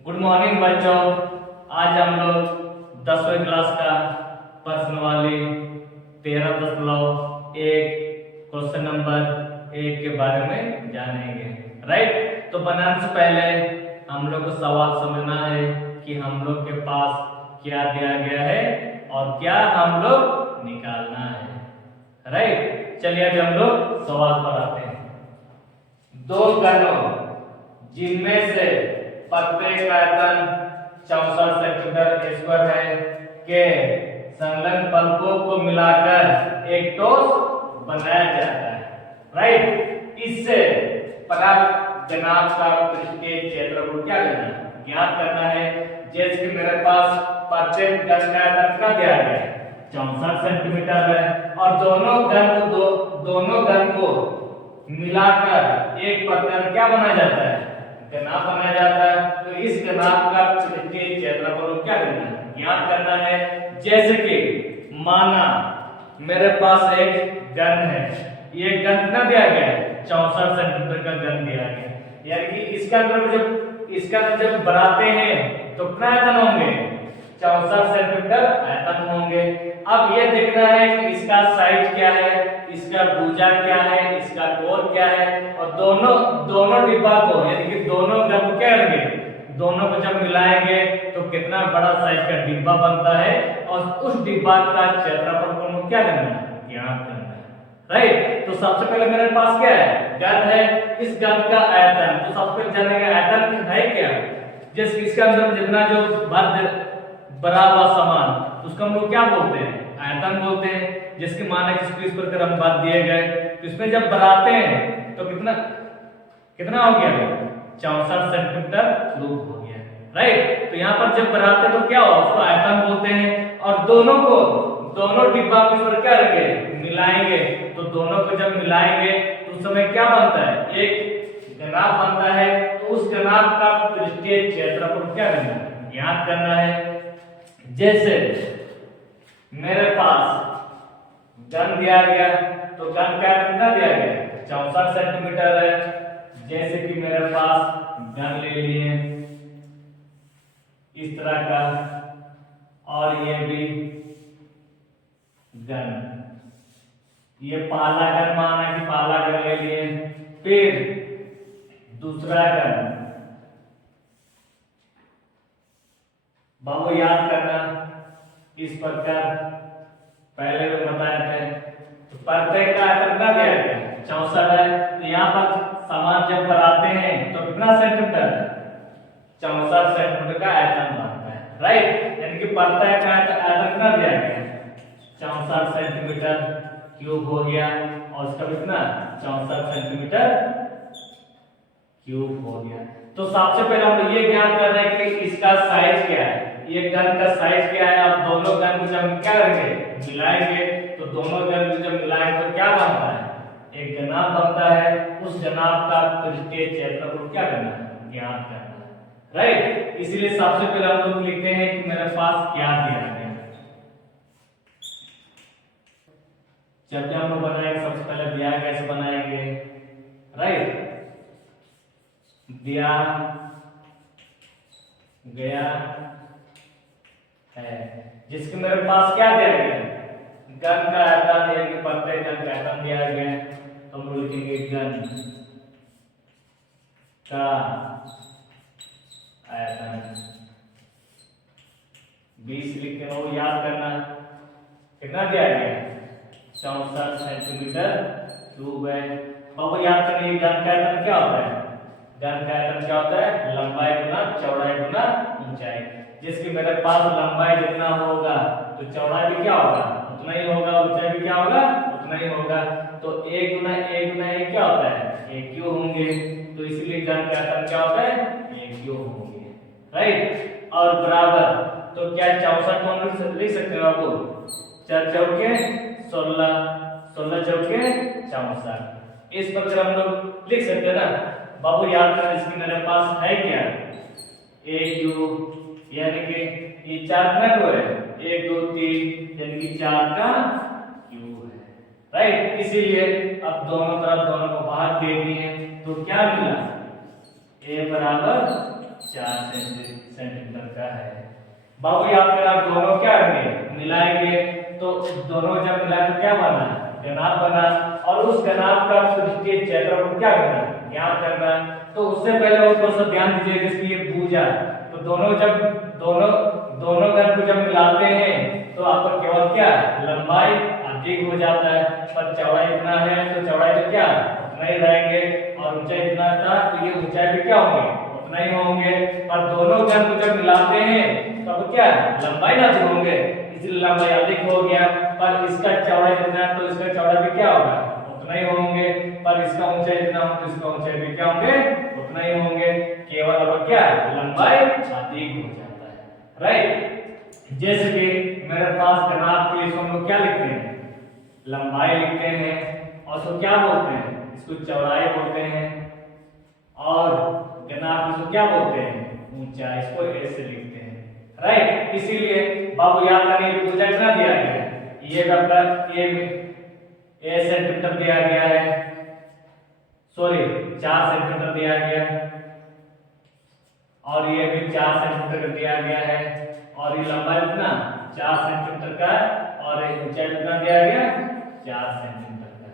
Good morning बच्चों। आज हम लोग 10वीं क्लास का प्रश्नावली 13.1 क्वेश्चन नंबर 1 के बारे में जानेंगे। राइट, तो बनाने से पहले हम लोग को सवाल समझना है कि हम लोग के पास क्या दिया गया है और क्या हम लोग निकालना है। राइट, चलिए अभी हम लोग सवाल पर आते हैं। दो घनों जिनमें से प्रत्येक आयतन 64 सेंटीमीटर स्क्वायर है के संलग्न फलकों को मिलाकर एक ठोस बनाया जाता है। राइट, इससे प्राप्त घनाभ का पृष्ठीय क्षेत्रफल क्या ज्ञात करना है। जैसे कि मेरे पास प्रत्येक घन का आयतन कितना दिया गया है 64 सेंटीमीटर है और दोनों घन को मिलाकर एक प्रकार क्या बनाया जाता है, घनाभ बनाया जाता है। तो इस घनाभ का पृष्ठीय क्षेत्रफल क्या ज्ञात करना है। जैसे कि माना मेरे पास एक घन है, ये घन कितना दिया गया है 64 सेंटीमीटर का घन दिया गया है, यानी कि इसका जब बढ़ाते हैं तो कितना आयतन होंगे 64 सेंटीमीटर आयतन होंगे। अब ये देखना है कि इसका साइज क्या है, इसका भुजा क्या है, इसका कोण क्या है और दोनों डिब्बा को यानी कि दोनों घन को क्या करेंगे, दोनों को जब मिलाएंगे तो कितना बड़ा साइज का डिब्बा बनता है और उस डिब्बा का क्षेत्रफल को क्या करना है, ज्ञात करना है। राइट, तो सबसे पहले मेरे पास क्या है, घन है। इस घन का आयतन तो सबसे पहले जानेंगे आयतन है क्या। जैसे इसके अंदर जितना जो बराबर समान उसको हम लोग क्या बोलते हैं, आयतन बोलते हैं। जिसके माना कि इसको इस प्रकार हम बात दिए गए तो इसमें जब बढ़ाते हैं तो कितना हो गया 64 सेंटीमीटर क्यूब हो गया। राइट, तो यहाँ पर जब बढ़ाते हैं तो क्या हो, उसको आयतन बोलते हैं। और दोनों डिब्बा को इस पर क्या रखेंगे, मिलाएंगे। तो दोनों को जब मिलाएंगे तो उस समय क्या बनता है, एक घनाभ बनता है। तो उस घनाभ का पृष्ठीय क्षेत्रफल क्या करना है, ज्ञात करना है। जैसे मेरे पास घन दिया गया तो घन का कितना दिया गया 64 सेंटीमीटर है। जैसे कि मेरे पास घन ले लिए इस तरह का और ये भी घन, ये पहला घन माना कि पहला घन ले लिए, फिर दूसरा घन। बाबू याद करना इस प्रकार पहले भी बताए थे। तो प्रत्येक का आयतन कितना दिया गया 64 है। तो यहाँ पर समान जब बढ़ाते हैं तो कितना सेंटीमीटर 64 सेंटीमीटर का आयतन बनता है। राइट, यानी कि प्रत्येक का आयतन कितना दिया गया 64 सेंटीमीटर क्यूब हो गया और उसका कितना 64 सेंटीमीटर क्यूब हो गया। तो सबसे पहले हम लोग ये ज्ञात कर रहे हैं कि इसका साइज क्या है, ये घन का साइज क्या है। अब दोनों घन को जब क्या करेंगे, मिलाएंगे। तो दोनों घन को जब मिलाएंगे तो क्या बनता है, एक घनाभ बनता है। उस घनाभ का पृष्ठीय क्षेत्रफल क्या करना है, ज्ञात करना है। राइट, इसीलिए सबसे पहले हम लोग लिखते हैं कि मेरे पास क्या दिया गया। जब भी हम लोग बनाएंगे सबसे पहले दिया कैसे बनाएंगे। राइट, दिया गया है जिसके मेरे पास क्या दिया गया, घन का आयतन यानी कि प्रत्येक घन का आयतन दिया गया है। तो हम लोग लिखेंगे घन का आयतन 20 लिखते हैं। वो याद करना कितना दिया गया 64 सेंटीमीटर क्यूब है। अब याद करना घन का आयतन क्या होता है, घन का आयतन क्या होता है, लंबाई गुना चौड़ाई गुना ऊंचाई। जिसकी मेरे पास लंबाई जितना होगा तो चौड़ाई भी क्या होगा उतना ही होगा, ऊंचाई भी क्या होगा उतना ही होगा। तो 1 गुना 1 गुना 1 क्या होता है, 1 क्यूब होंगे। तो इसलिए घन का आयतन क्या होता है, 1 क्यूब होंगे। राइट, और बराबर तो क्या 64 को हम लिख सकते हो आपको 4 चौके 16, 16 चौके 64। इस प्रकार हम लोग लिख सकते हैं ना। बाबू याद करना इसकी मेरे पास है क्या, ए क्यूब यानी कि ये 4 का क्यूब है, 1 2 3 यानी कि 4 का क्यूब है। राइट, इसीलिए अब दोनों तरफ दोनों को बाहर दे दिए तो क्या मिला, ए बराबर 4 सेंटीमीटर का है। बाबू यहाँ पर आप दोनों क्या करेंगे, मिलाएंगे, तो दोनों जब मिलाए तो क्या बना, घनाभ बना। और उस घनाभ का पृष्ठीय क्षेत्रफल को क्या करना, ज्ञात करना। तो उससे पहले वो थोड़ा सा ध्यान दीजिएगा, इसकी ये भुजा, तो दोनों घन को जब मिलाते हैं तो आपका केवल क्या, लंबाई अधिक हो जाता है, पर चौड़ाई इतना है तो चौड़ाई तो क्या उतना ही रहेंगे, और ऊंचाई इतना था तो ये ऊंचाई भी क्या होंगे, उतना ही होंगे। पर दोनों घन को जब मिलाते हैं तो अब क्या लंबाई ना अधिक होंगे, इसलिए लंबाई अधिक हो गया। पर इसका चौड़ाई जितना है तो इसका चौड़ाई भी क्या होगा, उतना ही होंगे। पर इसका ऊंचाई जितना हो तो इसका ऊंचाई भी क्या होंगे, उतना ही होंगे। केवल अब क्या लंबाई अधिक हो जाता है, राइट। जैसे कि मेरे पास घनाभ के लिए हम लोग क्या लिखते हैं, लंबाई लिखते हैं, और इसको क्या बोलते हैं, इसको चौड़ाई बोलते हैं, और घनाभ इसको क्या बोलते हैं, ऊंचाई, इसको ऐसे लिखते हैं, राइट। इसीलिए बाबू याद करिए पूजा कितना दिया गया है, ये ए सेंटीमीटर दिया गया है, सॉरी 4 सेंटीमीटर दिया गया है, और ये भी 4 सेंटीमीटर दिया गया है, और ये लंबाई कितना 4 सेंटीमीटर का, और ये ऊंचाई कितना दिया गया 4 सेंटीमीटर का,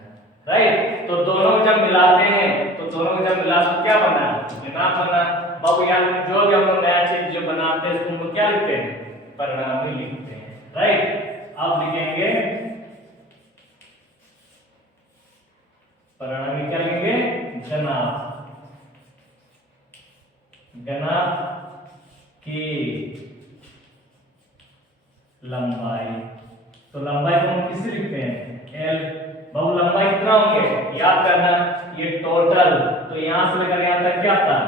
राइट। तो दोनों जब मिलाते हैं तो दोनों जब मिला तो क्या बना, घनाभ बना। बाबू यार जो भी हम लोग नया चीज जो बनाते हैं उसको क्या लिखते हैं, परिणामी लिखते हैं, राइट। अब लिखेंगे परिणामी, क्या लिखेंगे, घनाभ की लंबाई। तो लंबाई को हम किससे लिखते हैं, एल। बाबू लंबाई कितना होंगे, याद करना, ये टोटल, तो यहां से लेकर यहां तक क्या था,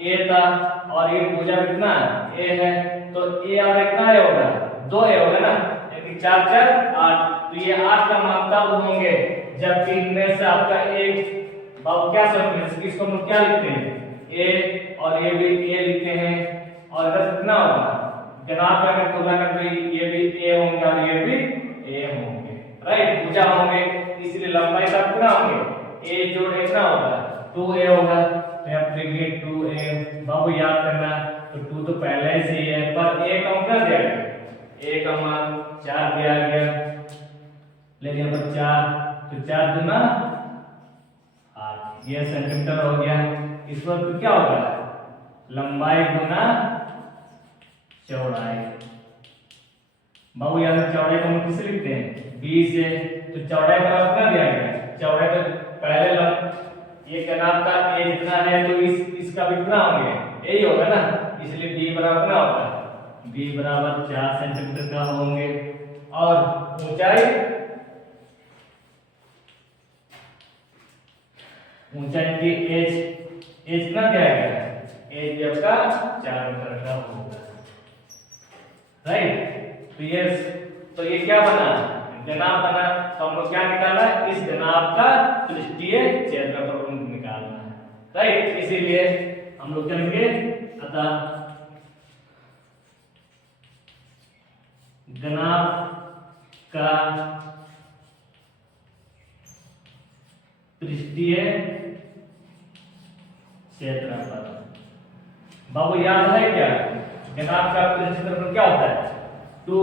ए था, और ये भुजा कितना ए है, तो ए और कितना होगा, 2 ए होगा ना, यानी 4 4 8, तो ये 8 का मान तब होंगे जब इनमें से आपका एक, बाबू क्या समझ, इसको हम क्या लिखते हैं, ए, और ये भी ए लिखते हैं, और इधर कितना होगा, घनाभ का अगर तुलना करें तो ये भी ए होंगे और ये भी ए होंगे, राइट, भुजा होंगे, इसलिए लंबाई का कितना होंगे, ए जोड़ ए कितना होगा, 2a होगा, तो यहाँ पे लिखिए 2a। बाबू याद करना, तो 2 तो पहले से ही है, पर a का कितना दिया गया, a का मान 4 दिया गया, लेकिन यहाँ पर 4, तो 4 दूना 8, ये सेंटीमीटर हो गया। इस पर क्या होगा, लंबाई गुना चौड़ाई। बाबू यहाँ चौड़ाई को हम किसे लिखते हैं, 20 है, तो चौड़ाई का कितना दिया गया, चौड़ाई तो पहले ये घनाभ का ए जितना है तो इसका भी कितना होंगे, यही होगा ना, इसलिए b बराबर कितना होगा, b बराबर 4 सेंटीमीटर का होंगे। और ऊंचाई की एच कितना दिया गया है, एच आपका 4 मीटर का होगा, राइट। तो ये क्या बना, घनाभ बना। तो हम लोग क्या निकालना है, इस घनाभ का पृष्ठीय क्षेत्रफल निकालना है, राइट। इसीलिए हम लोग करेंगे, अतः घनाभ का पृष्ठीय क्षेत्रफल। बाबू याद है क्या, घनाभ का पृष्ठीय क्षेत्रफल क्या होता है, 2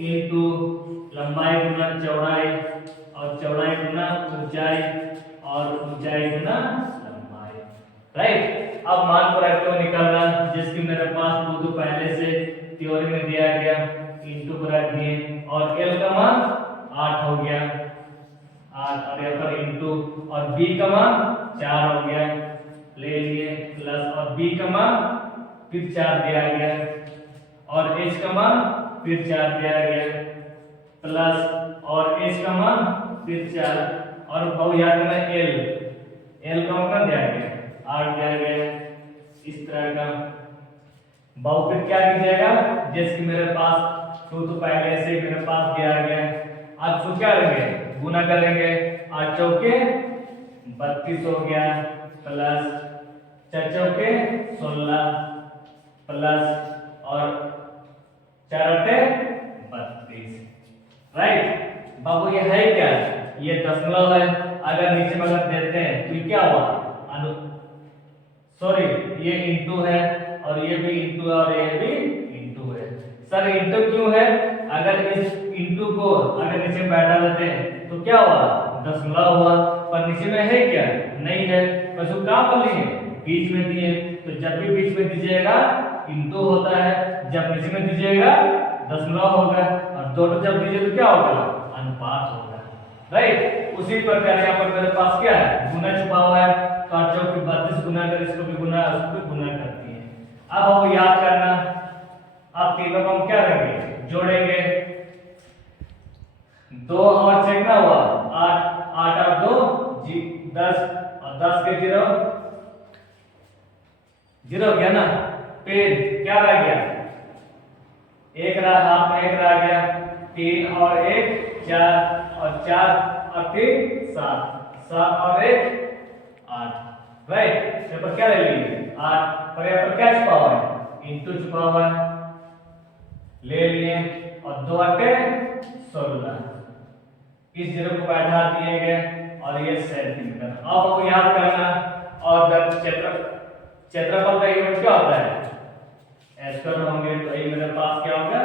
इंटू लंबाई गुना चौड़ाई, और चौड़ाई गुना ऊंचाई, और ऊंचाई गुना लंबाई, राइट। अब मान को रखते हुए निकालना, जिसकी मेरे पास 2 तो पहले से थ्योरी में दिया गया, इंटू को रख दिए, और एल का मान 8 हो गया, 8, और यहाँ पर इंटू, और बी का मान 4 हो गया, ले लिए, प्लस, और बी का मान फिर 4 दिया गया, और एच का मान फिर 4 दिया गया, प्लस, और एच का मान फिर 4, और बहु याद करना एल का मान दिया गया 8 दिया गया, इस तरह का। बहु फिर क्या कीजिएगा, जैसे मेरे पास 2 तो पहले से मेरे पास दिया गया, आज तो क्या करेंगे, गुना करेंगे, 8 चौके 32 हो गया, प्लस 4 चौके 16, प्लस, और 4 अट्ठे 32, राइट। बाबू ये है क्या, ये दशमलव है, अगर नीचे में अगर देते हैं तो ये क्या हुआ, सॉरी ये इंटू है, और ये भी इंटू और ये भी इंटू है। सर इंटू क्यों है? अगर इस इंटू को अगर नीचे बैठा देते हैं तो क्या हुआ? दशमलव हुआ, पर नीचे में है क्या? नहीं है, बस वो कहां पर लिए? बीच में दिए। तो जब भी बीच में दीजिएगा इंटू होता है, जब नीचे में दीजिएगा दशमलव होगा, और दोनों जब दीजिए तो क्या होगा? अनुपात होगा। राइट, उसी प्रकार यहाँ पर मेरे पास क्या है? गुना छुपा हुआ है, तो 8 चौके 32 गुना कर, इसको भी गुना उसको भी गुना करती है। अब हमको याद करना, अब तीनों को हम क्या करेंगे? जोड़ेंगे। 2 और 6 कितना हुआ? 8, 8 और 2 10, और 10 के 0 0 गया ना। फिर क्या रह गया? एक रहा, हाथ में एक रह गया। 3 और 1 4, और 4 और 3 7, 7 और 1 8। राइट, यहाँ पर क्या ले लिए? 8, और यहाँ पर क्या छुपा हुआ है? इंटू छुपा हुआ है, ले लिए, और 2 8 16। इस जीरो को बैठा दिए गए, और ये सेंटीमीटर। अब आपको याद करना, और क्षेत्रफल का यूनिट क्या होता है? स्क्वायर होंगे, तो ये मेरे पास क्या होगा?